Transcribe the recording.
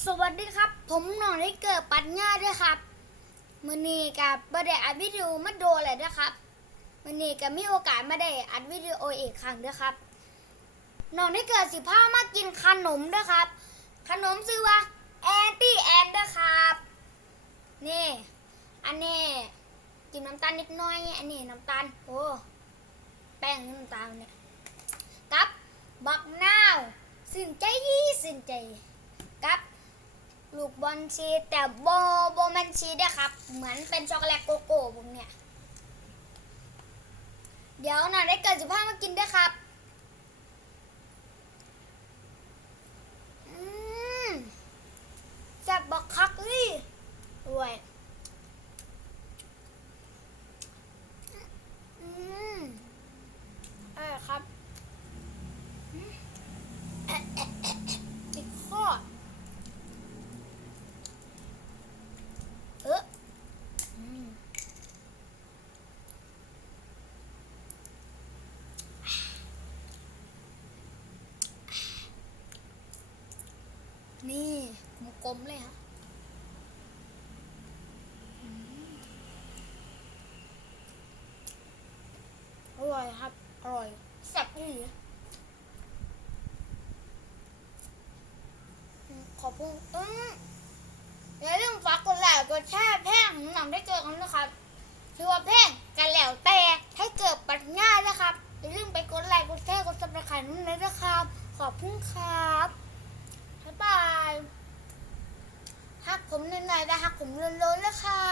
สวัสดีครับ ผมหน่องที่เกิดปัญญาด้วยครับมือนี้กับบ่ได้อัดวิดีโอมาโดนเลยนะครับมือนี้กับมีโอกาสมาได้อัดวิดีโออีกครั้งด้วยครับหน่องที่เกิดสิบห้ามากินขนมด้วยครับ ขนมชื่อว่าแอนตี้แอนด้วยครับนี่อันนี้กินน้ำตาลนิดน้อยอันนี้น้ำตาลโอ้แป้งน้ำตาลเนี่ยกับบักนาวสินใจสินใจกับ กบอลชีแต่โบโบแมนชีด้วยครับ เหมือนเป็นช็อกโกแลตโกโก้ผมเนี่ย เดี๋ยวหน่อยได้เกิดสิบห้ามากินด้วยครับ อืมแซ่บบักคักเลยด้วยอืมเออครับอืมแอะแอะแอะแอะติดข้อ เอออืมนี่ หมูกลมเลยฮะอร่อยครับ อร่อยแซ่บดีขอบคุณอืมอย่าลืมฝากกดไลค์กดแชร์แพ่งหนังได้เจอกันนะครับชื่อว่าแพ่งกันแล้วแต่ให้เกิดปัญญานะครับอย่าลืมไปกดไลค์กดแชร์กดซับสไครต์นั่นเลยนะครับ ขอบคุณครับายบายฮัก ผมหน่อยๆแต่ฮักผมล้นๆนะครับ